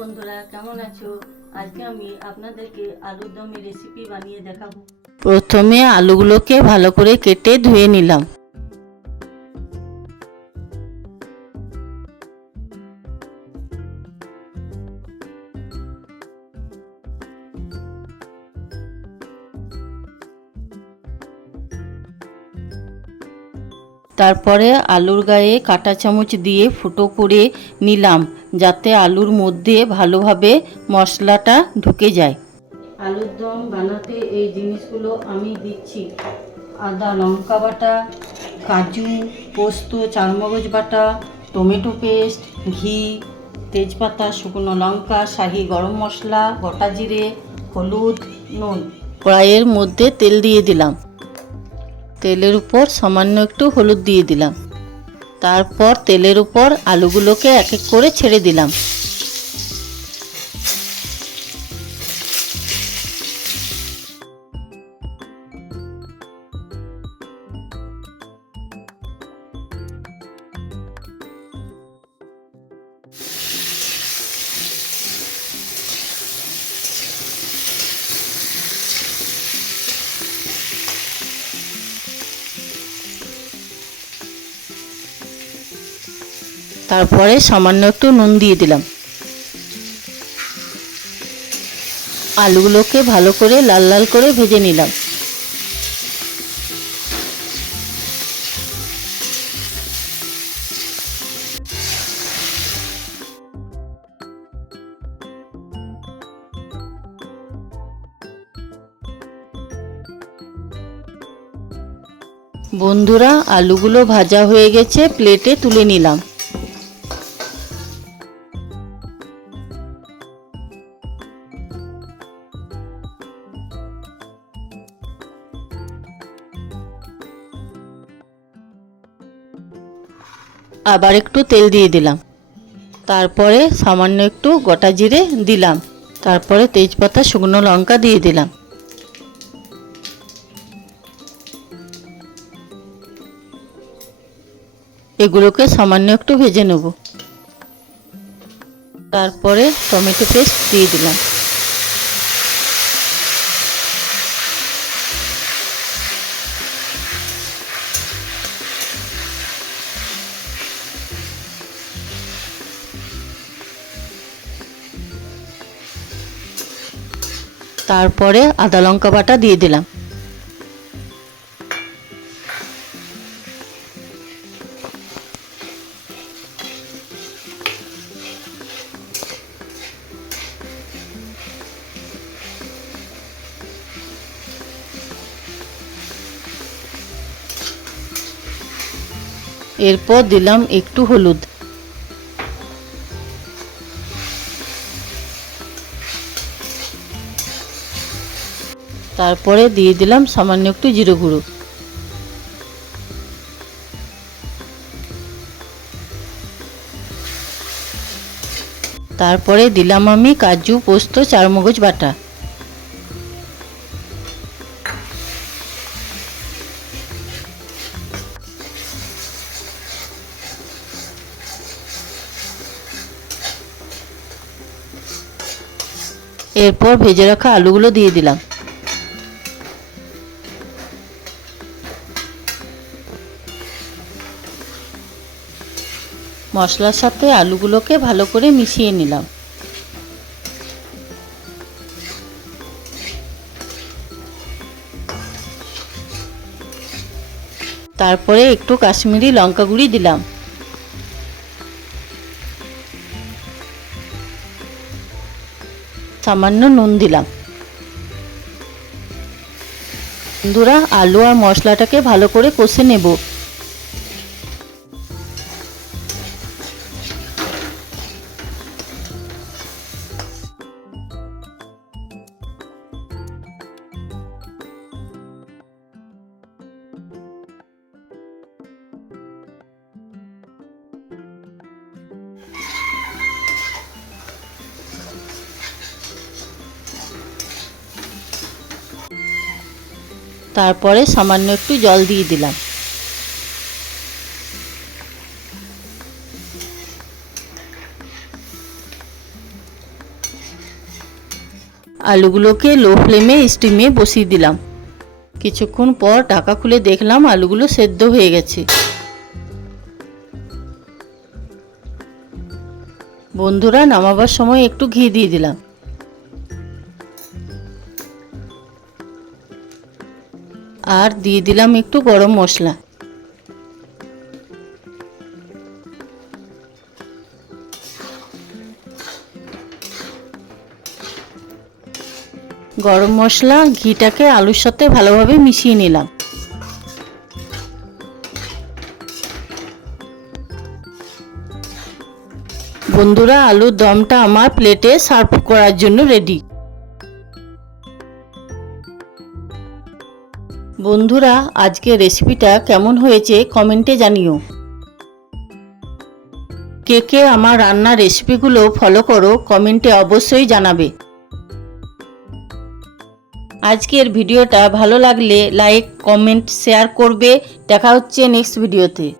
বন্ধুরা, কেমন আছো? আজকে আমি আপনাদেরকে আলুর দমের রেসিপি বানিয়ে দেখাবো। প্রথমে আলুগুলোকে ভালো করে কেটে ধুয়ে নিলাম। তারপরে আলুর গায়ে কাঁটা চামচ দিয়ে ফুটো করে নিলাম, যাতে আলুর মধ্যে ভালোভাবে মশলাটা ঢুকে যায়। আলুর দম বানাতে এই জিনিসগুলো আমি দিচ্ছি: আদা লঙ্কা বাটা, কাজু, পোস্ত, চারমগজ বাটা, টমেটো পেস্ট, ঘি, তেজপাতা, শুকনো লঙ্কা, শাহি গরম মশলা, গোটা জিরে, হলুদ, নুন। কড়াইয়ের মধ্যে তেল দিয়ে দিলাম। তেলের উপর সামান্য একটু হলুদ দিয়ে দিলাম। তারপর তেলের উপর আলুগুলোকে এক এক করে ছেড়ে দিলাম। তারপরে সামান্য একটু নুন দিয়ে দিলাম। আলুগুলোকে ভালো করে লাল লাল করে ভেজে নিলাম। বন্ধুরা, আলুগুলো ভাজা হয়ে গেছে, প্লেটে তুলে নিলাম। আবার একটু তেল দিয়ে দিলাম। তারপরে সামান্য একটু গোটা জিরে দিলাম। তারপরে তেজপাতা, শুকনো লঙ্কা দিয়ে দিলাম। এগুলোকে সামান্য একটু ভেজে নেব। তারপরে টমেটো পেস্ট দিয়ে দিলাম। তারপরে আদা লঙ্কা বাটা দিয়ে দিলাম। এরপর দিলাম একটু হলুদ। তারপরে দিয়ে দিলাম সামান্য একটু জিরে গুঁড়ো। তারপরে দিলাম আমি কাজু, পোস্ত, চারমগজ বাটা। এরপর ভেজে রাখা আলুগুলো দিয়ে দিলাম। মশলার সাথে আলুগুলোকে ভালো করে মিশিয়ে নিলাম। তারপরে একটু কাশ্মীরি লঙ্কা গুঁড়ি দিলাম। সামান্য নুন দিলাম। বন্ধুরা, আলু আর মশলাটাকে ভালো করে কষে নেব। তারপরে সামান্য একটু জল দিয়ে দিলাম। আলুগুলোকে লো ফ্লেমে স্টিমে বসিয়ে দিলাম। কিছুক্ষণ পর ঢাকা খুলে দেখলাম আলুগুলো সেদ্ধ হয়ে গেছে। বন্ধুরা, নামাবার সময় একটু ঘি দিয়ে দিলাম। আর দিয়ে দিলাম একটু গরম মশলা। গরম মশলা ঘিটাকে আলুর সাথে ভালোভাবে মিশিয়ে নিলাম। বন্ধুরা, আলুর দমটা আমার প্লেটে সার্ভ করার জন্য রেডি। বন্ধুরা, আজকে রেসিপিটা কেমন হয়েছে কমেন্টে জানিও। কে কে আমার রান্নার রেসিপিগুলো ফলো করো কমেন্টে অবশ্যই জানাবে। আজকের ভিডিওটা ভালো লাগলে লাইক, কমেন্ট, শেয়ার করবে। দেখা হচ্ছে নেক্সট ভিডিওতে।